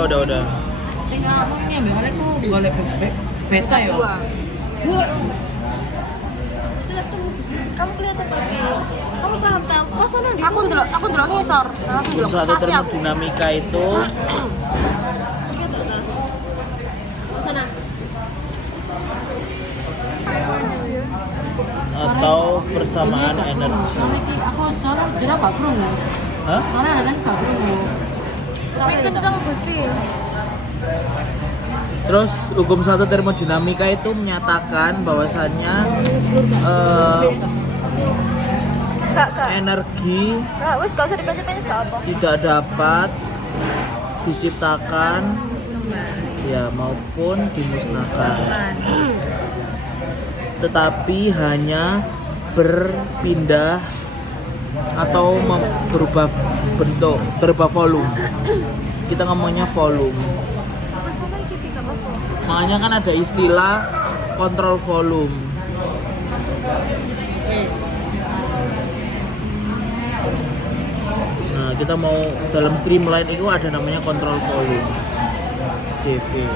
Udah. Sing ngomongnya mbak aku golek beta ya. Kamu kelihatan lagi. Kamu paham tahu? Pasana di Aku ndelok ngisor. Hukum satu termodinamika itu sana. atau persamaan energi. Aku soalnya jera gak krungu. Hah? Soalnya ada gak krungu. Sing kenceng Gusti. Terus hukum satu termodinamika itu menyatakan bahwasannya energi Wes gak usah dipencet-pencet gak apa. tidak dapat diciptakan ya maupun dimusnahkan, tetapi hanya berpindah atau berubah bentuk, berubah volume. Kita ngomongnya volume. Pasana iki tiga apa? Makanya kan ada istilah kontrol volume. Nah, kita mau dalam streamline itu ada namanya kontrol volume. CV.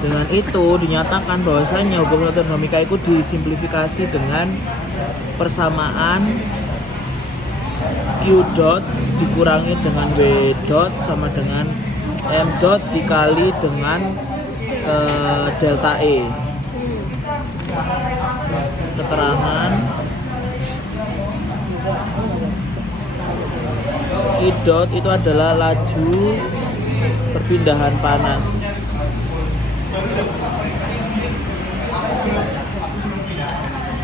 Dengan itu dinyatakan bahwasanya hukum termodinamika itu disimplifikasi dengan persamaan Q dot dikurangi dengan W dot sama dengan M dot dikali dengan delta E. Keterangan Q dot itu adalah laju perpindahan panas.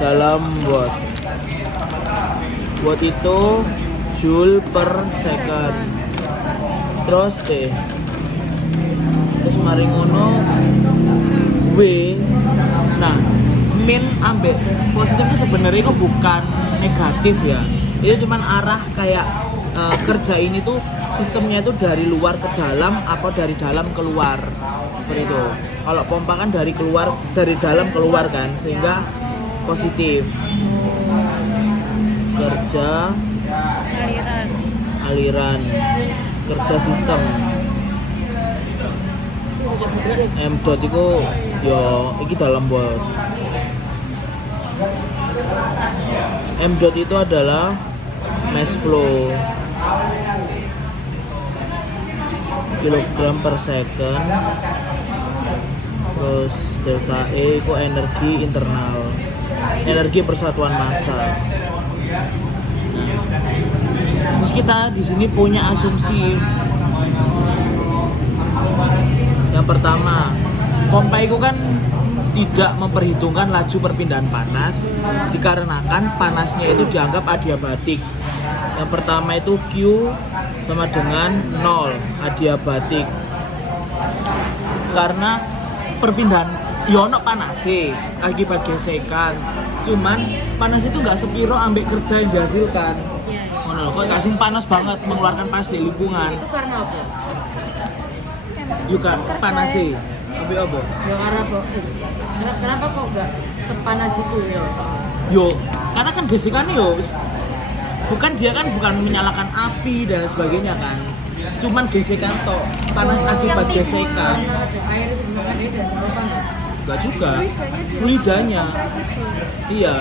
Dalam watt. Watt itu joule per second. Terus terus mari ngono W. Nah, min ambek positif itu sebenarnya itu bukan negatif ya. Itu cuman arah kayak kerja ini tuh sistemnya itu dari luar ke dalam atau dari dalam keluar. Seperti itu. Kalau pompa kan dari dalam keluar kan, sehingga positif. Kerja aliran kerja sistem. M dot itu yo iki dalam watt. M dot itu adalah mass flow kilogram per second. Terus delta E itu energi internal, energi persatuan massa. Nah, kita di sini punya asumsi. Yang pertama, pompa itu kan tidak memperhitungkan laju perpindahan panas dikarenakan panasnya itu dianggap adiabatik. Yang pertama itu Q sama dengan 0 adiabatik. Karena perpindahan yono panas sih akibat gesekan. Cuman panas itu nggak sepiro ambek kerja yang dihasilkan. Ngono kok kasih panas banget mengeluarkan panas di lingkungan. Itu karena apa? Juga panas sih. Tapi apa? Ya karena apa? Kenapa kok nggak sepanas itu ya? Yo, karena kan gesekan yo bukan menyalakan api dan sebagainya kan. Cuman gesekan toh, panas akibat gesekan. Karena ada air itu belum ada dan terlalu panas. Enggak juga. Fluidanya. Iya.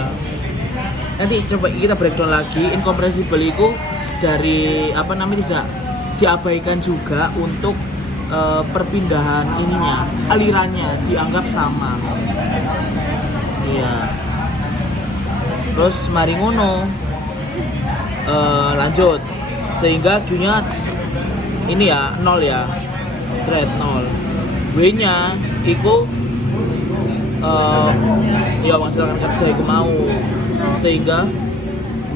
Nanti coba kita breakdown lagi. Incompressible itu dari tidak diabaikan juga untuk perpindahan ininya, alirannya dianggap sama. Iya. Terus mari ngono. Lanjut. Sehingga Q-nya ini ya 0 ya. Thread 0. W-nya itu ya menghasilkan kerja itu mau. Sehingga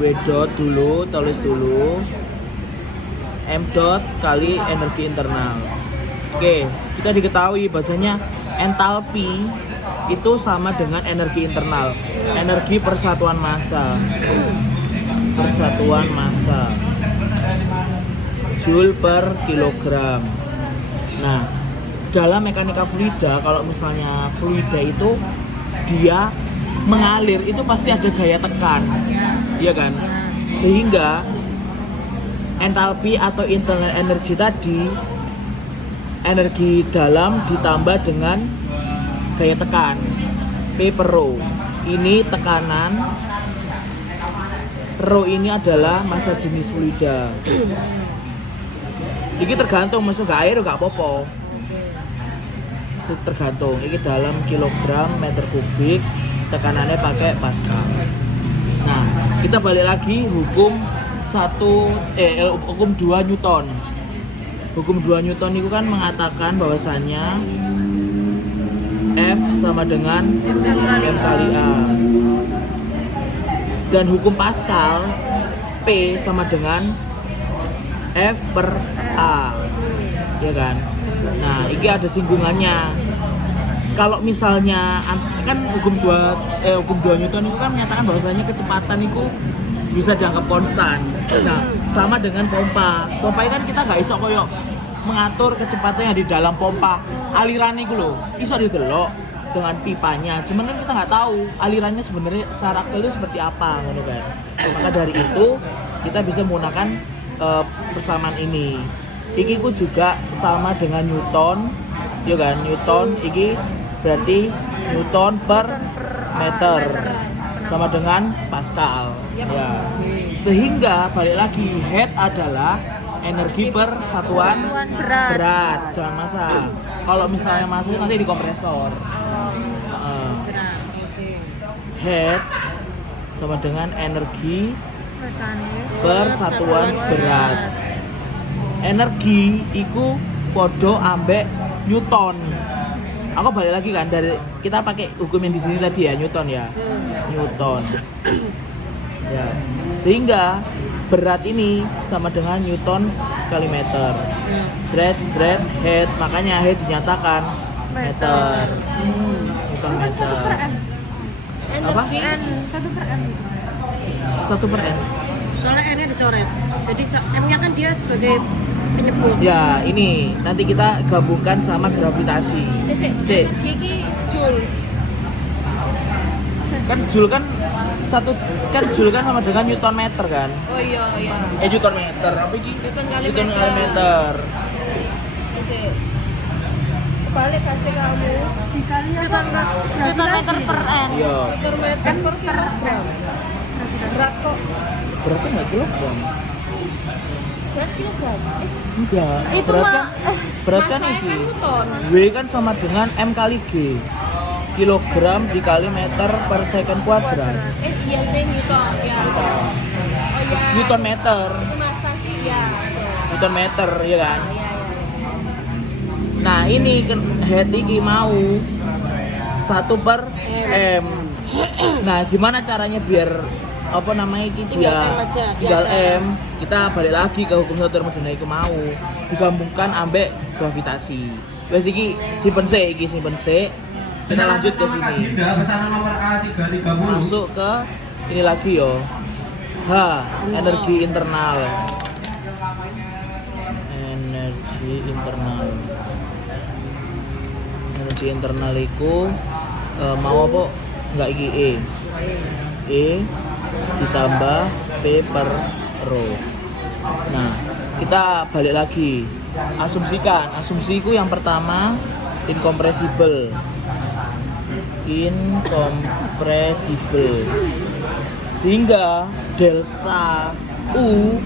W dot dulu, tulis dulu M dot kali energi internal. Oke, kita diketahui bahasanya entalpi itu sama dengan energi internal, energi persatuan massa. Persatuan massa joule per kilogram. Nah, dalam mekanika fluida, kalau misalnya fluida itu dia mengalir, itu pasti ada gaya tekan, iya kan? Sehingga entalpi atau internal energy tadi energi dalam ditambah dengan gaya tekan P per rho. Ini tekanan, rho ini adalah massa jenis fluida. Ini tergantung masuk ke air gak apa-apa. Tergantung. Ini dalam kilogram meter kubik, tekanannya pakai Pascal. Nah, kita balik lagi hukum hukum 2 Newton. Hukum 2 Newton itu kan mengatakan bahwasannya F sama dengan M kali A. Dan hukum Pascal P sama dengan F per A. Ya kan? Nah, ini ada singgungannya. Kalau misalnya kan hukum 2 Newton itu kan menyatakan bahwasanya kecepatan itu bisa dianggap konstan. Nah, sama dengan pompa. Pompa kan kita nggak iso koyo mengatur kecepatan yang di dalam pompa. Aliran itu loh, iso didelok dengan pipanya. Cuman kan kita nggak tahu alirannya sebenarnya secara aktual itu seperti apa, gitu kan. Maka dari itu kita bisa menggunakan persamaan ini. Iki ku juga sama dengan Newton, ya kan? Newton iki berarti Newton per meter sama dengan Pascal. Ya. Sehingga balik lagi head adalah energi per satuan berat, jangan massa. Kalau misalnya massa nanti di kompresor. Head sama dengan energi per satuan berat. Energi iku podo ambek Newton. Aku balik lagi kan dari kita pakai hukum yang di sini tadi ya, Newton ya. Newton. Ya. Sehingga berat ini sama dengan Newton kali meter. Jret head, makanya head dinyatakan meter. Newton meter. Apa? Satu per N. Soalnya N-nya dicoret. Jadi M-nya kan dia sebagai penyebut. Ya, ini nanti kita gabungkan sama gravitasi. Energi ki Joule. Kan Joule kan Joule kan sama dengan Newton meter kan? Oh iya. Newton meter. Apa iki? Newton kali Newton kali meter. Balik kasih kamu dikali Newton meter per N. Iya. Newton meter per kilogram. Berat kok. Beratnya nggak kilogram? Berat kilogram. Enggak. Itu Berat kan masanya ini. Newton. W kan sama dengan M kali G. Kilogram dikali meter per second kuadrat. Iya deh Newton ya. Oh ya. Newton meter. Itu massa sih ya. Newton meter ya kan? Iya. Nah ini kan head iki mau 1 per M. Nah gimana caranya biar apa namanya iki tinggal M. Kita balik lagi ke hukum satu termodinamika mau digabungkan ambek gravitasi. Wes iki simpen C. Kita lanjut ke sini. Masuk ke ini lagi yo. H, energi internal. Energi internal itu mau apa? Enggak iki E ditambah P per rho. Nah, kita balik lagi. Asumsiku yang pertama incompressible. Sehingga delta U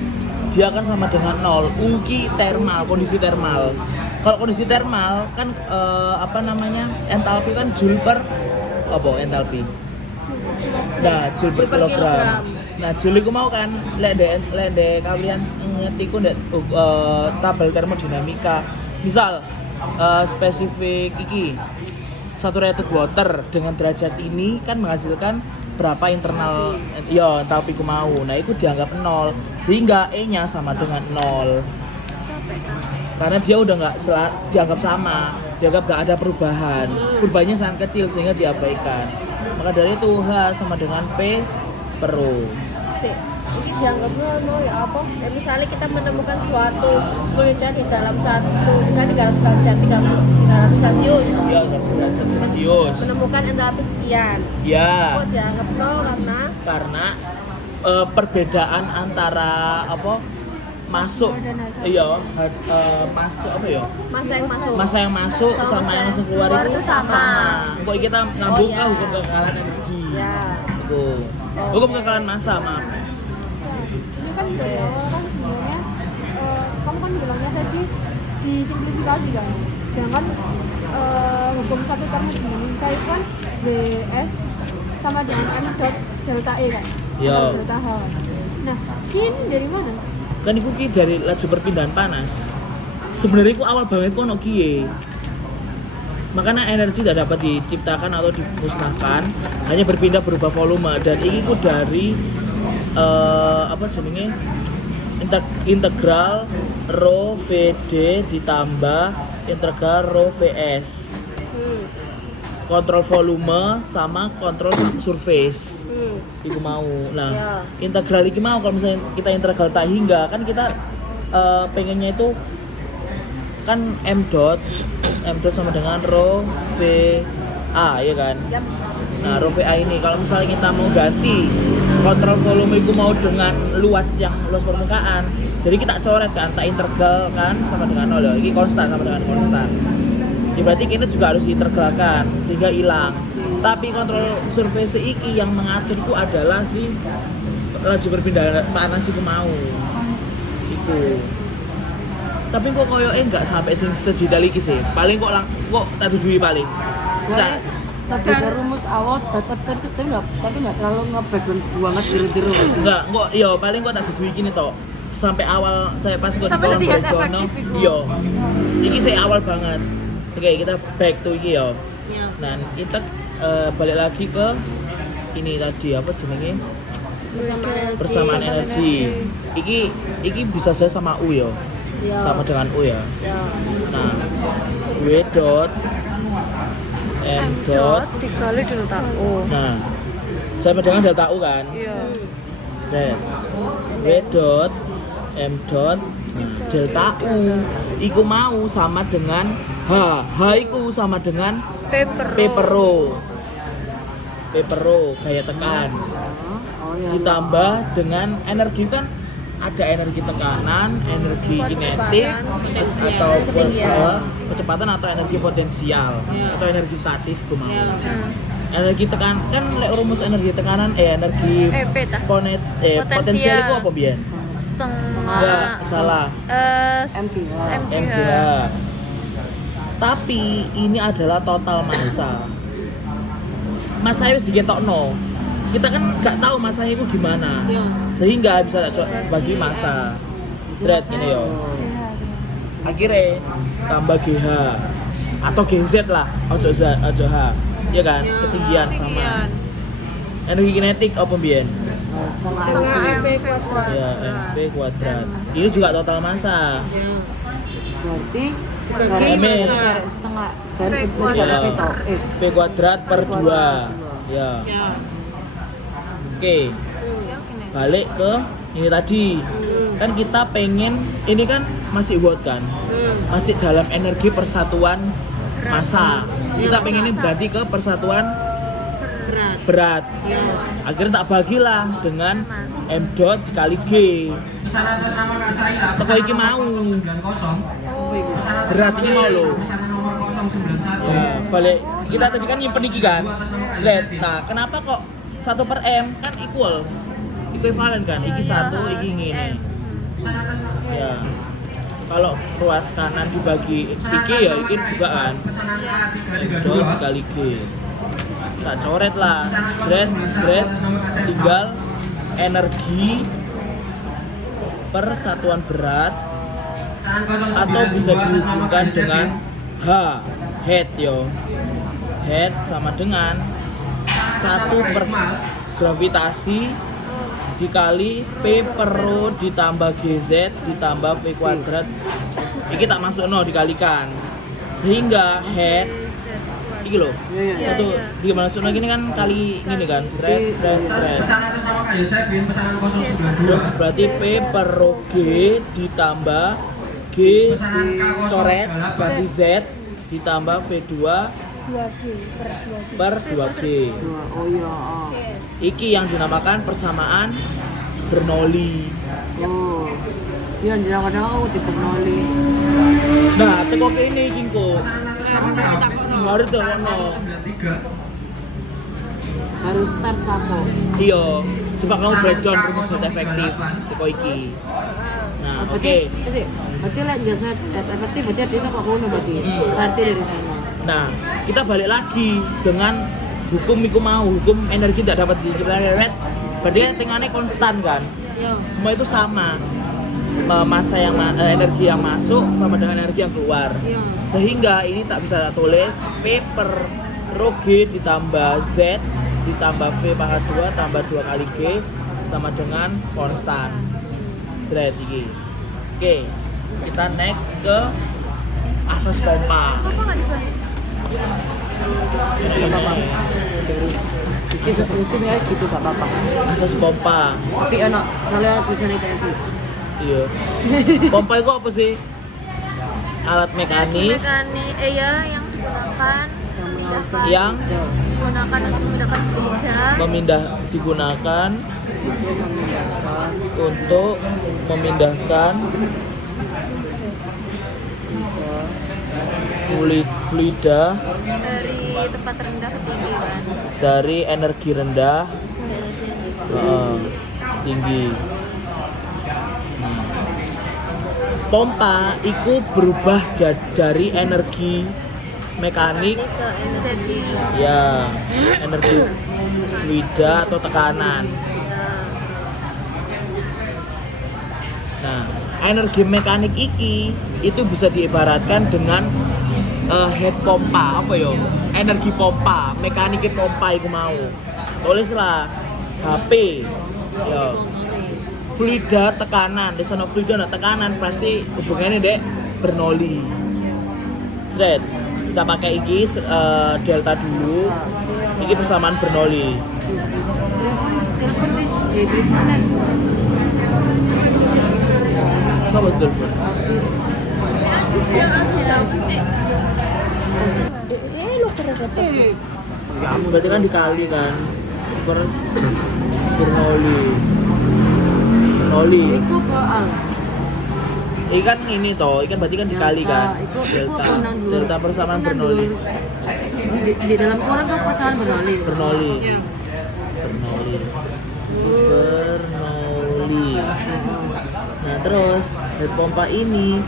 dia akan sama dengan 0. U ki termal, kondisi termal. Kalau kondisi termal kan entalpi kan joule per entalpi. Nah, joule per kilogram. Nah, joule iku mau kan lek kalian ngerti ku ndek tabel termodinamika. Misal spesifik iki saturated water dengan derajat ini kan menghasilkan berapa internal entalpi ku mau. Nah, itu dianggap 0 sehingga E-nya sama dengan 0. Karena dia udah nggak dianggap sama, dianggap nggak ada perubahan. Perubahannya sangat kecil sehingga diabaikan. Maka dari itu H sama dengan P per rho. Ini dianggapnya ya apa? Ya misalnya kita menemukan suatu fluida di dalam misalnya 300 derajat 300 Celcius. Ya, 300 derajat Celcius. Menemukan entalpi sekian. Ya. Kok dianggap 0 karena perbedaan antara masuk masuk apa ya? Masa yang masuk sama yang langsung keluar itu sama. Kok kita ngambung hukum kekalahan energi. Ya. Itu. Hukum kekalahan massa, maaf. Ini kan sebenarnya kamu kan bilangnya tadi disimplifikasi kan. Sedangkan hukum satu termodinamika itu kan Ds sama dengan M dot delta E kan. Iya. Delta H. Nah, ini dari mana? Kan iku ki dari laju perpindahan panas. Sebenarnya iku awal banget kok ono kiye. Makanya energi tidak dapat diciptakan atau dimusnahkan, hanya berpindah berubah volume dan ini ku dari apa jenenge integral rho Vd ditambah integral rho Vs. Kontrol volume sama kontrol surface. Iku mau. Nah, integral iki mau kalau misalnya kita integral tak hingga kan kita pengennya itu kan m dot sama dengan rho VA ya kan. Nah, rho VA ini kalau misalnya kita mau ganti kontrol volume itu mau dengan luas permukaan. Jadi kita coret kan, tak integral kan sama dengan 0 ya. Ini konstan sama dengan konstan. Ya, berarti kita juga harus integralkan sehingga hilang. Tapi kontrol surface iki yang mengatur itu adalah si laju perpindahan panas itu mau. Iku. Tapi kok koyoke enggak sampai sing sedetail iki sih. Paling kok tak duduhi paling. Cak. Tapi ada rumus awal tetap enggak, tapi enggak terlalu nge-background banget jero-jero. Enggak, kok iya paling kok tak duduhi gini tok. Sampai awal saya pas kok Sampai di latihan efektif iku. Iya. Iki saya awal banget. Oke, kita back to iki ya. Iya. Nah, kita balik lagi ke ini tadi apa jenenge? Persamaan energi. Iki bisa saya sama U ya. Sama dengan U ya. Nah, W dot M dot dikali delta U. nah sama dengan delta U kan. Iya. Set. W dot M dot nah, delta U iku mau sama dengan H iku sama dengan P per rho gaya tekan ditambah dengan energi kan ada energi tekanan, energi kinetik atau kecepatan atau energi potensial atau energi statis gue mau. Energi tekan kan rumus energi tekanan energi potensial itu apa biar? Enggak, salah. MGH. Tapi ini adalah total massa. Massa harus diketokno. Kita kan nggak tahu masanya itu gimana, sehingga bisa tak bagi massa. Seret ini yo. Akhirnya tambah GH atau GZ lah, ojo H, ya kan? Ketinggian sama. Energi kinetik apa biyen? Setengah MV kuadrat. Ya, MV kuadrat. Ini juga total massa. Berarti setengah V kuadrat per 2. Ya. Oke. Balik ke ini tadi. Kan kita pengen ini kan masih watt kan? Masih dalam energi persatuan massa. Kita pengen ini ganti ke persatuan berat. Akhirnya tak bagilah dengan M dot dikali G. Teko iki mau. Berat ini mau lo. Ya, balik kita tadi kan nyimpen iki kan. Nah, kenapa kok 1 per M kan equivalen kan? Iki 1, iki ngene. Ya. Kalau ruas kanan dibagi iki ya iki juga kan. Dot dikali G. Tak coret lah, seret, tinggal energi per satuan berat atau bisa dihubungkan dengan H, head yo. Head sama dengan 1 per gravitasi dikali P per rho ditambah GZ ditambah V kuadrat. Ini tak masuk dikalikan. Sehingga head iki lho. Itu gimana masuknya gini kan kali gini kan. Seret. Terus berarti P per rho G ditambah G coret ganti Z ditambah V2 per 2G. Oh iya. Iki yang dinamakan persamaan Bernoulli. Iya, kadang-kadang aku di Bernoulli. Nah, teko kene iki kok. Baru tuh ono. Harus start kako. Iya, coba kamu breakdown rumus head efektif teko iki. Nah, oke. Berarti lek jasa efektif berarti dia kok ngono berarti. Startnya dari sana. Nah, kita balik lagi dengan hukum iku mau, hukum energi tidak dapat diciptakan. Berarti kan tengahnya konstan kan? Iya. Semua itu sama. Masa yang energi yang masuk sama dengan energi yang keluar. Iya. Sehingga ini tak bisa tak tulis P per rho G ditambah Z ditambah V pangkat 2 tambah 2 kali G sama dengan konstan. Seret iki. Oke, kita next ke asas pompa. Apa nggak dibalik? Mesti saya gitu gak apa-apa. Asas pompa. Tapi enak, soalnya bisa sanitasi. Iya. Pompa itu apa sih? Alat mekanis Ya yang digunakan yang menggunakan untuk digunakan untuk memindahkan fluida dari tempat rendah ke tinggi kan. dari energi rendah tinggi. Pompa itu berubah dari energi mekanik Jadi ya energi fluida atau tekanan. Nah, energi mekanik iki itu bisa diibaratkan dengan head pompa apa yo? Energi pompa, mekanik pompa iku mau. Tulislah HP yo. Fluida tekanan, di sana fluida ada tekanan pasti hubungannya dek Bernoulli. Thread. Kita pakai iki delta dulu. Iki persamaan Bernoulli. Telepon dis, Siapa telepon? Berarti kan dikali kan terus Bernoulli. Iku ke al. Ikan ini toh, ikan berarti kan dikali kan Iku delta persamaan Bernoulli. Di dalam orang kan pasangan Bernoulli. Bernoulli. Iya. Nah terus head pompa ini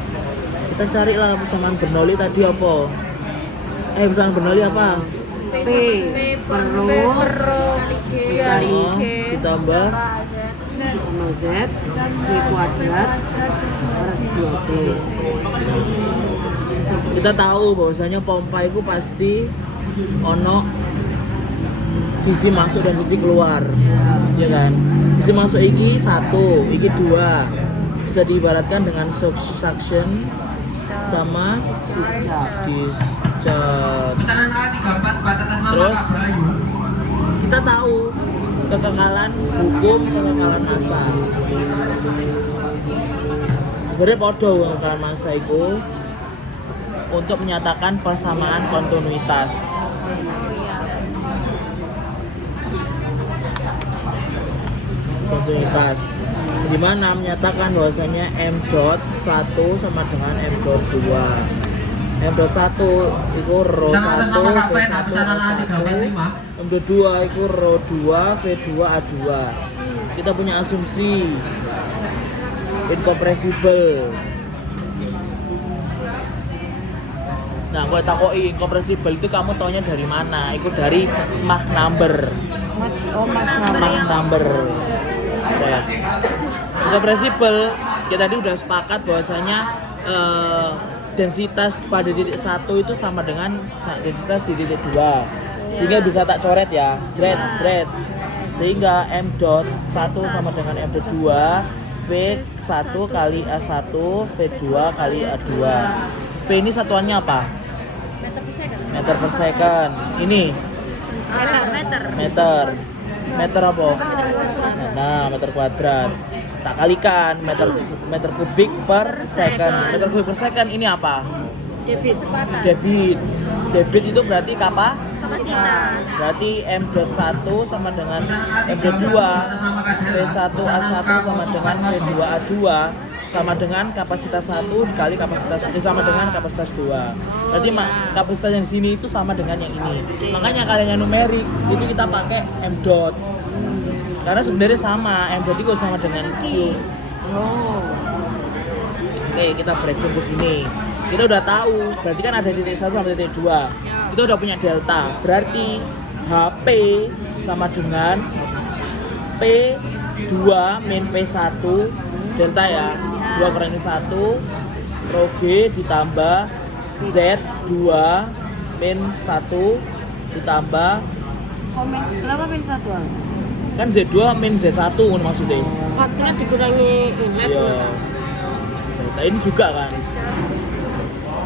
kita carilah persamaan Bernoulli tadi apa? Persamaan Bernoulli apa? P per rho kali G ditambah sama Z V kuadrat per 2P. Kita tahu bahwasanya pompa itu pasti ono sisi masuk dan sisi keluar, ya kan? Sisi masuk iki 1, iki 2. Bisa diibaratkan dengan suction sama discharge. Terus kita tahu hukum kekekalan massa. Sebenarnya podo kekekalan massa itu untuk menyatakan persamaan kontinuitas. Di mana menyatakan bahwasanya m dot 1 sama dengan m dot 2. M dot 1 itu rho 1 V1 A1. M dot 2 itu rho 2 V2 A2. Kita punya asumsi incompressible. Nah, kalau takoki incompressible itu kamu taunya dari mana? Itu dari Mach number. Mach number. Yes. Incompressible, kita tadi udah sepakat bahwasanya densitas pada titik 1 itu sama dengan densitas di titik 2. Sehingga bisa tak coret ya, thread. Sehingga m dot 1 sama dengan m dot 2 V1 kali A1 V2 kali A2. V ini satuannya apa? Meter per second. Ini meter apa? Nah, meter kuadrat. Tak kalikan meter kubik per second. Meter kubik per second ini apa? Debit itu berarti apa? Berarti m dot 1 sama dengan m dot 2 V1 A1 sama dengan V2 A2 sama dengan kapasitas 1 dikali kapasitas itu sama dengan kapasitas 2. Berarti kapasitas yang di sini itu sama dengan yang ini. Makanya kalian yang numerik itu kita pakai M dot. Karena sebenarnya sama, M dot itu sama dengan Q. Oh. Oke, kita breakdown ke sini. Kita udah tahu, berarti kan ada titik 1 sampai titik 2. Kita udah punya delta. Berarti HP sama dengan P2 min P1 delta ya. 2 kurangi 1 Rho G ditambah Z2 min 1 ditambah Kenapa min 1? kan Z2 min Z1 maksudnya. Waktunya dikurangi inlet. Iya. Delta ini juga kan.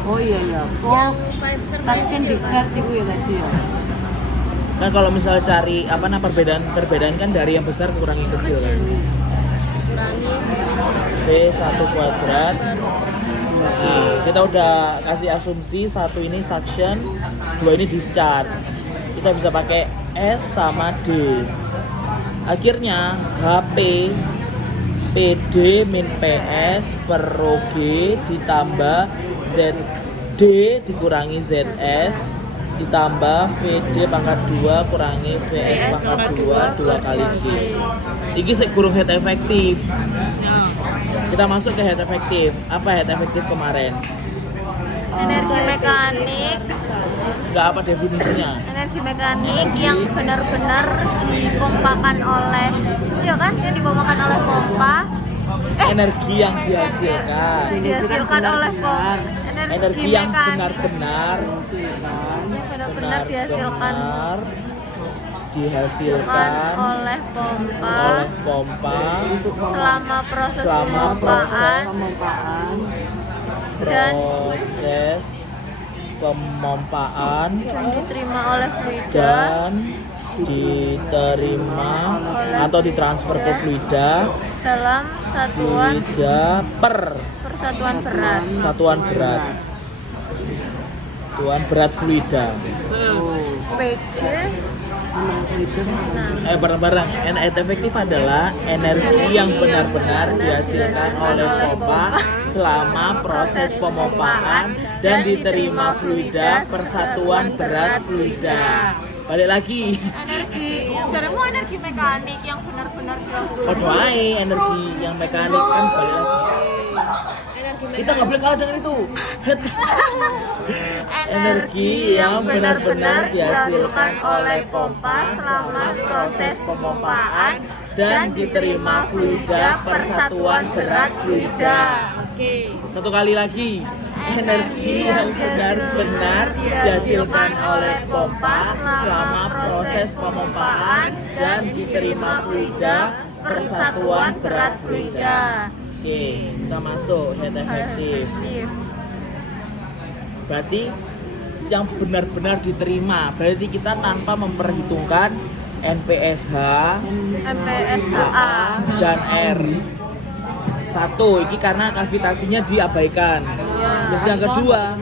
Oh iya. Yang paling besar Suction kecil, discharge itu ya tadi ya. Kan kalau misalnya cari perbedaan kan dari yang besar kurang yang kecil kan. kurangi V1 kuadrat. Nah, kita udah kasih asumsi 1 ini suction, 2 ini discharge. Kita bisa pakai S sama D. Akhirnya HP PD min PS per Rho G ditambah ZD dikurangi ZS ditambah VD pangkat 2 kurangi VS pangkat 2 kali G. Ini sih kurung head efektif. Kita masuk ke head efektif. Apa head efektif kemarin? Energi mekanik, Enggak apa definisinya? energi mekanik yang benar-benar dipompakan oleh, iya kan, yang dipompakan oleh pompa, Energi yang dihasilkan. dihasilkan oleh pompa, Energi yang benar-benar yang benar-benar dihasilkan dihasilkan oleh pompa selama proses Pemompaan proses pemompaan dan diterima oleh fluida dan diterima atau ditransfer ke fluida dalam persatuan berat. satuan berat fluida. PD Bareng-bareng. Head efektif adalah energi yang benar-benar dihasilkan oleh pompa selama proses pemompaan dan diterima fluida persatuan berat fluida. Balik lagi. energi caramu energi mekanik yang benar-benar dilakukan. Podo ae energi yang mekanik kan balik lagi. Kita nggak boleh kalah dengan itu. Energi yang benar-benar dihasilkan oleh pompa selama proses pemompaan dan diterima fluida persatuan berat fluida. Satu kali lagi. Energi yang benar-benar dihasilkan oleh pompa selama proses pemompaan dan diterima fluida persatuan berat fluida. Oke, kita masuk head efektif. Berarti yang benar-benar diterima, berarti kita tanpa memperhitungkan NPSH, HA, dan R. Satu, ini karena kavitasinya diabaikan. Terus yang kedua,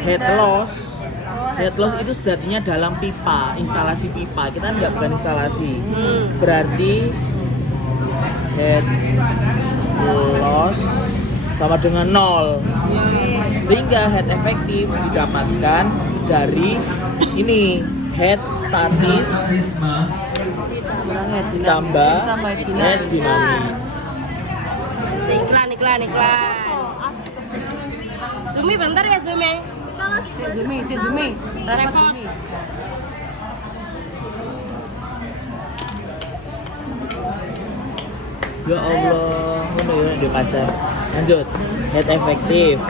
head loss. Head loss itu sejatinya dalam pipa, instalasi pipa. Kita nggak bukan instalasi. Berarti head loss sama dengan 0. Sehingga head efektif didapatkan dari ini, head statis tambah head dinamis. Iklan. Zumi bentar ya Zumi. Zumi. Repot. Ya Allah, ngono ya di kaca. Lanjut, head efektif.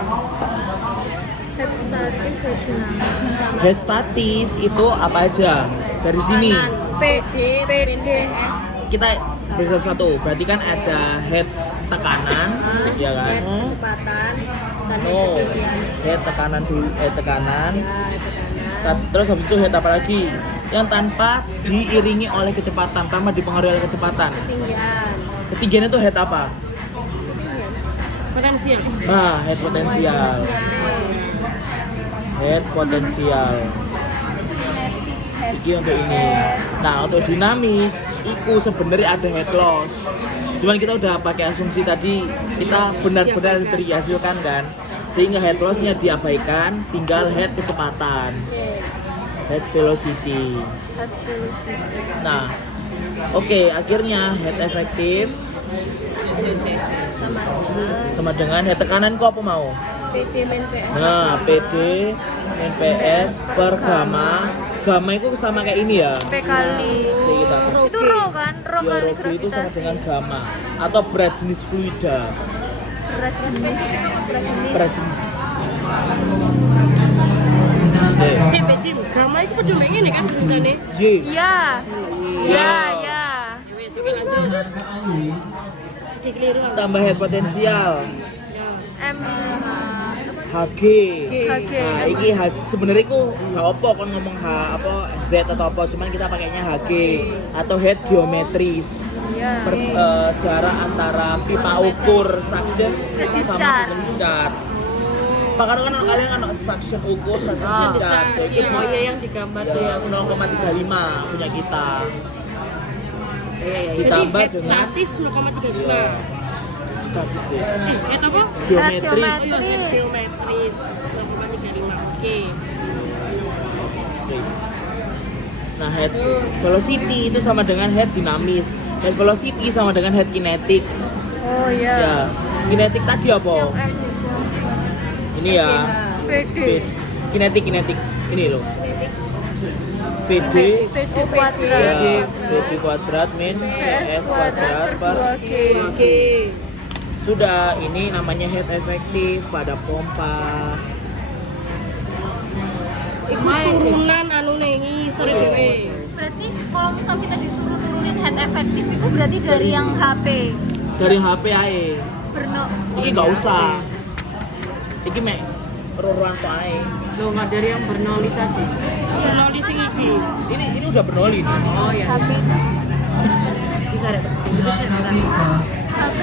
Head statis, head dinamis. Head statis itu apa aja? Dari sini PD, S. kita beri satu. Berarti kan ada head tekanan, ya kan? head kecepatan dan head Oh, ketinggian. head tekanan dulu, head tekanan. Ya, tekanan. Terus habis itu head apa lagi? Yang tanpa diiringi oleh kecepatan, tanpa dipengaruhi oleh kecepatan. Ketinggian. Ketiganya itu head apa? Ketinggian. Potensial. Nah, head potensial. Head potensial. Iki untuk ini. Nah, untuk dinamis, itu sebenarnya ada head loss. Cuman kita udah pakai asumsi tadi, kita benar-benar dihasilkan kan, sehingga head loss-nya diabaikan, tinggal head kecepatan, head velocity. Nah, oke, akhirnya head efektif sama dengan head tekanan kok apa mau? PD main PS. Nah, PD min PS per gamma. Gamma itu sama kayak ini ya. P kali. Jadi kita Itu rho kan? Rho ya, kali Rho itu sama gravitasi. dengan gamma atau berat jenis fluida. Berat jenis. Berat jenis. Oke. Sip, Sim. Gamma itu kudu mbek ngene kan tulisane. Y. Iya. Iya, iya. Wes, oke lanjut. Dikeliru. Tambah head potensial. M HG. HG. Nah, iki sebenarnya iku gak apa kon ngomong Z atau apa, cuman kita pakainya HG atau head geometris. Iya. Jarak antara pipa ukur suction Ke sama discharge. ke discharge. Bahkan kan kalian kan suction ukur, suction discharge. Itu Oh iya yang digambar tuh ya. 0,35 punya kita. Jadi Ditambah head dengan statis 0,35. statis deh. Head apa? Geometris. Head Head geometris 0,35. Oke. Guys. Nah, head velocity itu sama dengan head dinamis. Head velocity sama dengan head kinetik. Oh iya. Ya, kinetik tadi apa? M Ini ya. PD. Kinetik. Ini loh. VD PD ya, kuadrat. VD kuadrat min VS kuadrat per 2G. Oke. sudah. Ini namanya head efektif pada pompa. Iku turunan anu nengi sore dhewe. Berarti kalau misal kita disuruh turunin head efektif itu berarti dari yang HP Dari HP ae. Berno. Iki nggak usah. Iki mek ruruan to ae. Lo nggak dari yang Bernoulli tadi. Bernoulli sing iki. Ini udah Bernoulli nih. Oh ya. HP Bisa deh. Bisa deh. HP